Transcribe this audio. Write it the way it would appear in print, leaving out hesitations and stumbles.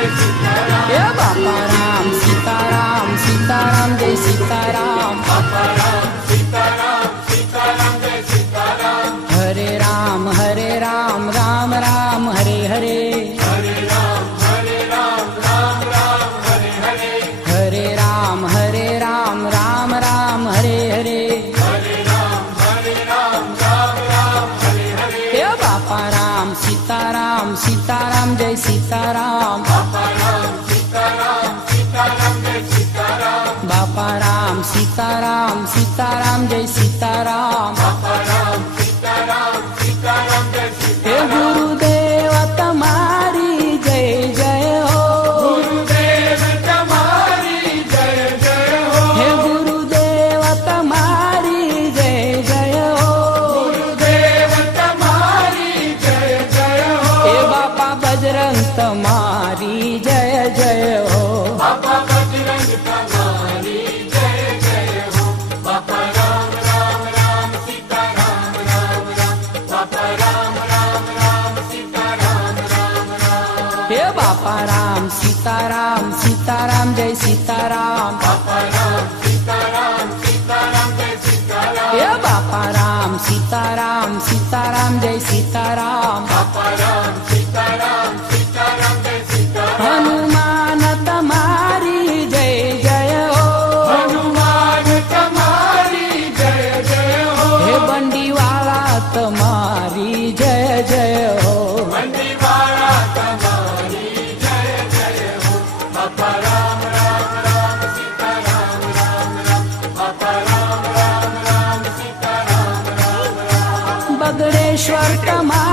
हे बापा राम सीताराम सीताराम जय सीताराम हरे राम राम राम हरे हरे हरे राम राम राम हरे हरे हे बापा राम सीताराम सीताराम जय सीताराम बापा राम सीताराम सीताराम जय सीताराम हे गुरुदेव तमारी जय जय हो गुरुदेव तमारी जय जय हो हे गुरुदेव तमारी जय जय हो गुरुदेव तमारी जय जय हो हे बापा बजरंग तमारी जय जय हो बापा बजरंग तमारी जय जय हो बापा राम राम राम सीता राम राम राम बापा राम राम राम सीता राम राम राम हे बापा राम सीताराम सीताराम जय सीताराम बापा राम सीताराम जय सीताराम हे बापा राम सीताराम सीताराम जय सीताराम बापा राम सीताराम जय सीताराम हनुमान तमारी जय जय हो हनुमान तमारी जय जय हो हे बंडीवाला तमारी जय जय हो बंडीवाला तमारी जय जय हो बापा राम राम राम सीता राम राम राम बापा राम राम राम सीता राम राम राम बगड़ेश्वर तमारी